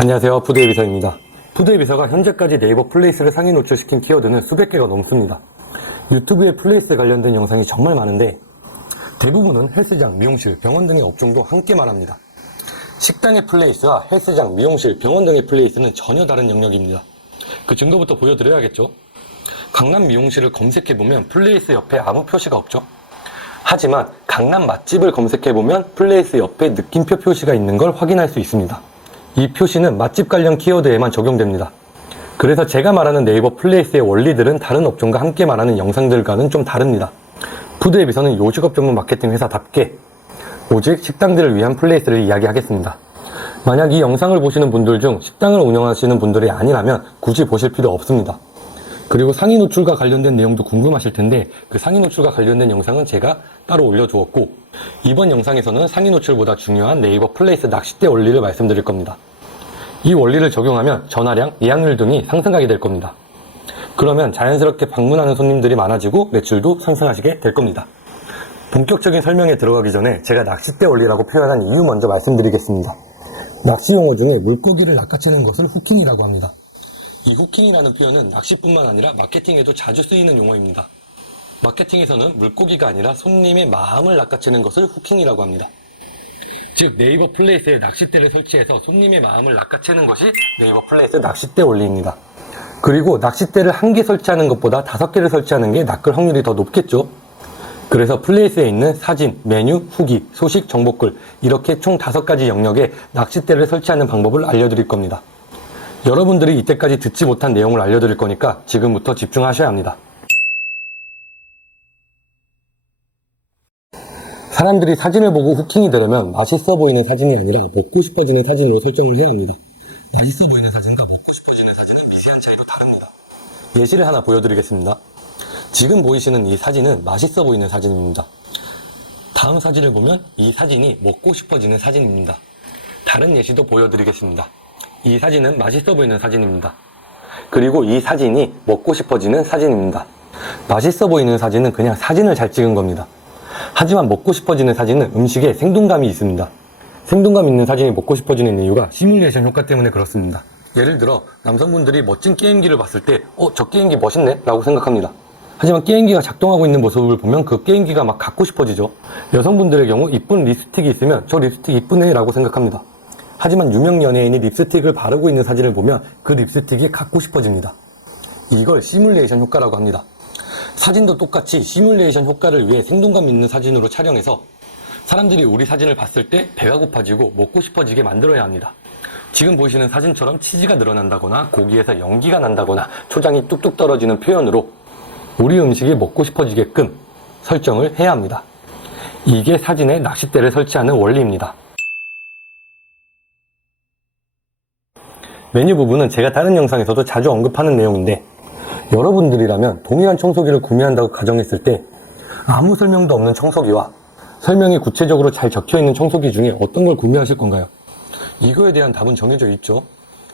안녕하세요, 푸드의 비서입니다. 푸드의 비서가 현재까지 네이버 플레이스를 상위 노출시킨 키워드는 수백 개가 넘습니다. 유튜브에 플레이스 관련된 영상이 정말 많은데 대부분은 헬스장, 미용실, 병원 등의 업종도 함께 말합니다. 식당의 플레이스와 헬스장, 미용실, 병원 등의 플레이스는 전혀 다른 영역입니다. 그 증거부터 보여드려야겠죠? 강남 미용실을 검색해보면 플레이스 옆에 아무 표시가 없죠? 하지만 강남 맛집을 검색해보면 플레이스 옆에 느낌표 표시가 있는 걸 확인할 수 있습니다. 이 표시는 맛집 관련 키워드에만 적용됩니다. 그래서 제가 말하는 네이버 플레이스의 원리들은 다른 업종과 함께 말하는 영상들과는 좀 다릅니다. 푸드의 비서는 요식업 전문 마케팅 회사답게 오직 식당들을 위한 플레이스를 이야기하겠습니다. 만약 이 영상을 보시는 분들 중 식당을 운영하시는 분들이 아니라면 굳이 보실 필요 없습니다. 그리고 상위 노출과 관련된 내용도 궁금하실 텐데 그 상위 노출과 관련된 영상은 제가 따로 올려두었고 이번 영상에서는 상위 노출보다 중요한 네이버 플레이스 낚싯대 원리를 말씀드릴 겁니다. 이 원리를 적용하면 전화량, 예약률 등이 상승하게 될 겁니다. 그러면 자연스럽게 방문하는 손님들이 많아지고 매출도 상승하시게 될 겁니다. 본격적인 설명에 들어가기 전에 제가 낚싯대 원리라고 표현한 이유 먼저 말씀드리겠습니다. 낚시 용어 중에 물고기를 낚아채는 것을 후킹이라고 합니다. 이 후킹이라는 표현은 낚시뿐만 아니라 마케팅에도 자주 쓰이는 용어입니다. 마케팅에서는 물고기가 아니라 손님의 마음을 낚아채는 것을 후킹이라고 합니다. 즉 네이버 플레이스에 낚싯대를 설치해서 손님의 마음을 낚아채는 것이 네이버 플레이스 낚싯대 원리입니다. 그리고 낚싯대를 한 개 설치하는 것보다 5개를 설치하는 게 낚을 확률이 더 높겠죠. 그래서 플레이스에 있는 사진, 메뉴, 후기, 소식, 정보글 이렇게 총 5가지 영역에 낚싯대를 설치하는 방법을 알려드릴 겁니다. 여러분들이 이때까지 듣지 못한 내용을 알려드릴 거니까 지금부터 집중하셔야 합니다. 사람들이 사진을 보고 후킹이 되려면 맛있어 보이는 사진이 아니라 먹고 싶어지는 사진으로 설정을 해야 합니다. 맛있어 보이는 사진과 먹고 싶어지는 사진은 미세한 차이로 다릅니다. 예시를 하나 보여드리겠습니다. 지금 보이시는 이 사진은 맛있어 보이는 사진입니다. 다음 사진을 보면 이 사진이 먹고 싶어지는 사진입니다. 다른 예시도 보여드리겠습니다. 이 사진은 맛있어 보이는 사진입니다. 그리고 이 사진이 먹고 싶어지는 사진입니다. 맛있어 보이는 사진은 그냥 사진을 잘 찍은 겁니다. 하지만 먹고 싶어지는 사진은 음식에 생동감이 있습니다. 생동감 있는 사진이 먹고 싶어지는 이유가 시뮬레이션 효과 때문에 그렇습니다. 예를 들어 남성분들이 멋진 게임기를 봤을 때 저 게임기 멋있네? 라고 생각합니다. 하지만 게임기가 작동하고 있는 모습을 보면 그 게임기가 막 갖고 싶어지죠. 여성분들의 경우 이쁜 립스틱이 있으면 저 립스틱 이쁘네? 라고 생각합니다. 하지만 유명 연예인이 립스틱을 바르고 있는 사진을 보면 그 립스틱이 갖고 싶어집니다. 이걸 시뮬레이션 효과라고 합니다. 사진도 똑같이 시뮬레이션 효과를 위해 생동감 있는 사진으로 촬영해서 사람들이 우리 사진을 봤을 때 배가 고파지고 먹고 싶어지게 만들어야 합니다. 지금 보시는 사진처럼 치즈가 늘어난다거나 고기에서 연기가 난다거나 초장이 뚝뚝 떨어지는 표현으로 우리 음식이 먹고 싶어지게끔 설정을 해야 합니다. 이게 사진에 낚싯대를 설치하는 원리입니다. 메뉴 부분은 제가 다른 영상에서도 자주 언급하는 내용인데 여러분들이라면 동일한 청소기를 구매한다고 가정했을 때 아무 설명도 없는 청소기와 설명이 구체적으로 잘 적혀있는 청소기 중에 어떤 걸 구매하실 건가요? 이거에 대한 답은 정해져 있죠.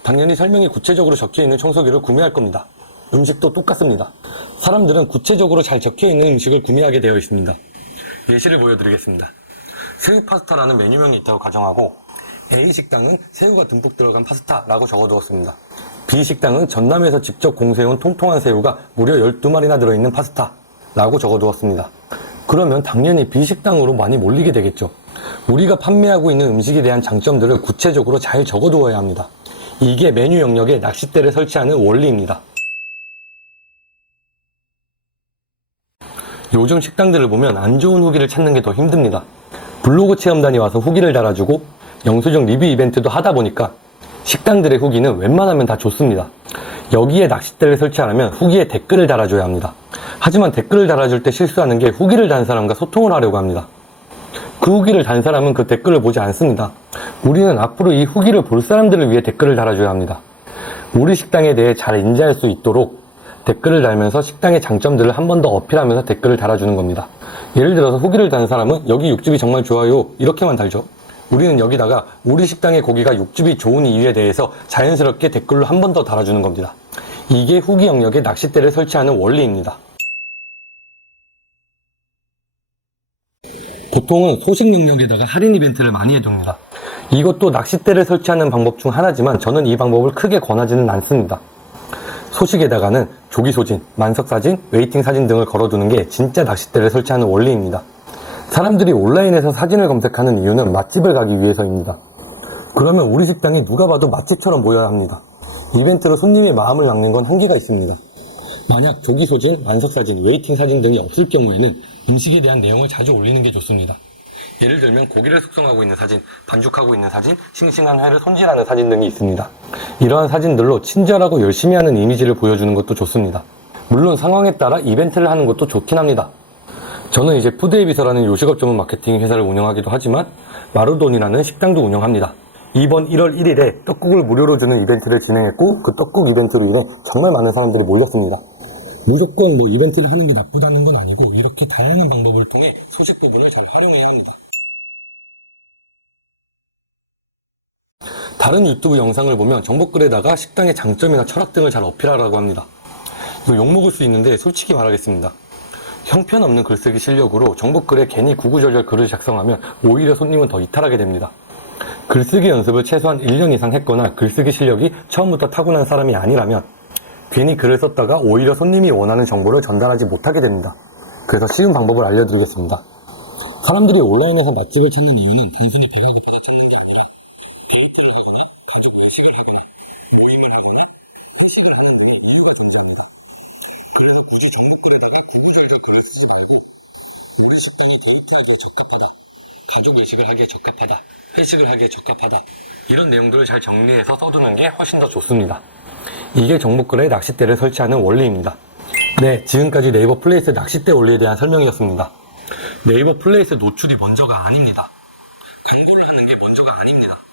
당연히 설명이 구체적으로 적혀있는 청소기를 구매할 겁니다. 음식도 똑같습니다. 사람들은 구체적으로 잘 적혀있는 음식을 구매하게 되어 있습니다. 예시를 보여드리겠습니다. 새우 파스타라는 메뉴명이 있다고 가정하고 A식당은 새우가 듬뿍 들어간 파스타라고 적어두었습니다. B식당은 전남에서 직접 공수해온 통통한 새우가 무려 12마리나 들어있는 파스타라고 적어두었습니다. 그러면 당연히 B식당으로 많이 몰리게 되겠죠. 우리가 판매하고 있는 음식에 대한 장점들을 구체적으로 잘 적어두어야 합니다. 이게 메뉴 영역에 낚싯대를 설치하는 원리입니다. 요즘 식당들을 보면 안 좋은 후기를 찾는 게 더 힘듭니다. 블로그 체험단이 와서 후기를 달아주고 영수증 리뷰 이벤트도 하다 보니까 식당들의 후기는 웬만하면 다 좋습니다. 여기에 낚싯대를 설치하려면 후기에 댓글을 달아줘야 합니다. 하지만 댓글을 달아줄 때 실수하는 게 후기를 단 사람과 소통을 하려고 합니다. 그 후기를 단 사람은 그 댓글을 보지 않습니다. 우리는 앞으로 이 후기를 볼 사람들을 위해 댓글을 달아줘야 합니다. 우리 식당에 대해 잘 인지할 수 있도록 댓글을 달면서 식당의 장점들을 한 번 더 어필하면서 댓글을 달아주는 겁니다. 예를 들어서 후기를 단 사람은 여기 육즙이 정말 좋아요 이렇게만 달죠. 우리는 여기다가 우리 식당의 고기가 육즙이 좋은 이유에 대해서 자연스럽게 댓글로 한 번 더 달아주는 겁니다. 이게 후기 영역에 낚싯대를 설치하는 원리입니다. 보통은 소식 영역에다가 할인 이벤트를 많이 해둡니다. 이것도 낚싯대를 설치하는 방법 중 하나지만 저는 이 방법을 크게 권하지는 않습니다. 소식에다가는 조기소진, 만석사진, 웨이팅 사진 등을 걸어두는 게 진짜 낚싯대를 설치하는 원리입니다. 사람들이 온라인에서 사진을 검색하는 이유는 맛집을 가기 위해서입니다. 그러면 우리 식당이 누가 봐도 맛집처럼 보여야 합니다. 이벤트로 손님의 마음을 낚는 건 한계가 있습니다. 만약 조기소진, 만석사진, 웨이팅 사진 등이 없을 경우에는 음식에 대한 내용을 자주 올리는 게 좋습니다. 예를 들면 고기를 숙성하고 있는 사진, 반죽하고 있는 사진, 싱싱한 회를 손질하는 사진 등이 있습니다. 이러한 사진들로 친절하고 열심히 하는 이미지를 보여주는 것도 좋습니다. 물론 상황에 따라 이벤트를 하는 것도 좋긴 합니다. 저는 이제 푸드에비서라는 요식업 전문 마케팅 회사를 운영하기도 하지만 마루돈이라는 식당도 운영합니다. 이번 1월 1일에 떡국을 무료로 주는 이벤트를 진행했고 그 떡국 이벤트로 인해 정말 많은 사람들이 몰렸습니다. 무조건 이벤트를 하는 게 나쁘다는 건 아니고 이렇게 다양한 방법을 통해 소식 부분을 잘 활용해야 합니다. 다른 유튜브 영상을 보면 정보글에다가 식당의 장점이나 철학 등을 잘 어필하라고 합니다. 이거 욕먹을 수 있는데 솔직히 말하겠습니다. 형편없는 글쓰기 실력으로 정보글에 괜히 구구절절 글을 작성하면 오히려 손님은 더 이탈하게 됩니다. 글쓰기 연습을 최소한 1년 이상 했거나 글쓰기 실력이 처음부터 타고난 사람이 아니라면 괜히 글을 썼다가 오히려 손님이 원하는 정보를 전달하지 못하게 됩니다. 그래서 쉬운 방법을 알려드리겠습니다. 사람들이 온라인에서 맛집을 찾는 이유는 단순히 배가 고프다 찾는 게 아니라 데이트를 하거나 가족 외식을 하거나 모임을 하거나 회식을 하는 데는 이유가 존재합니다. 그래서 굳이 정보글에다가 구구절절 글을 쓰지 말고 우리 식당이 데이트하기에 적합하다, 가족 외식을 하기에 적합하다, 회식을 하기에 적합하다 이런 내용들을 잘 정리해서 써두는 게 훨씬 더 좋습니다. 이게 정보글에 낚싯대를 설치하는 원리입니다. 네, 지금까지 네이버 플레이스 낚싯대 원리에 대한 설명이었습니다. 네이버 플레이스 노출이 먼저가 아닙니다. 광고를 하는 게 먼저가 아닙니다.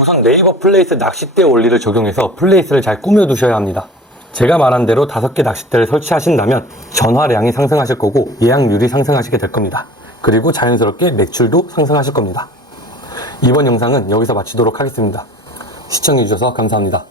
우선 네이버 플레이스 낚싯대 원리를 적용해서 플레이스를 잘 꾸며두셔야 합니다. 제가 말한 대로 5개 낚싯대를 설치하신다면 전화량이 상승하실 거고 예약률이 상승하시게 될 겁니다. 그리고 자연스럽게 매출도 상승하실 겁니다. 이번 영상은 여기서 마치도록 하겠습니다. 시청해주셔서 감사합니다.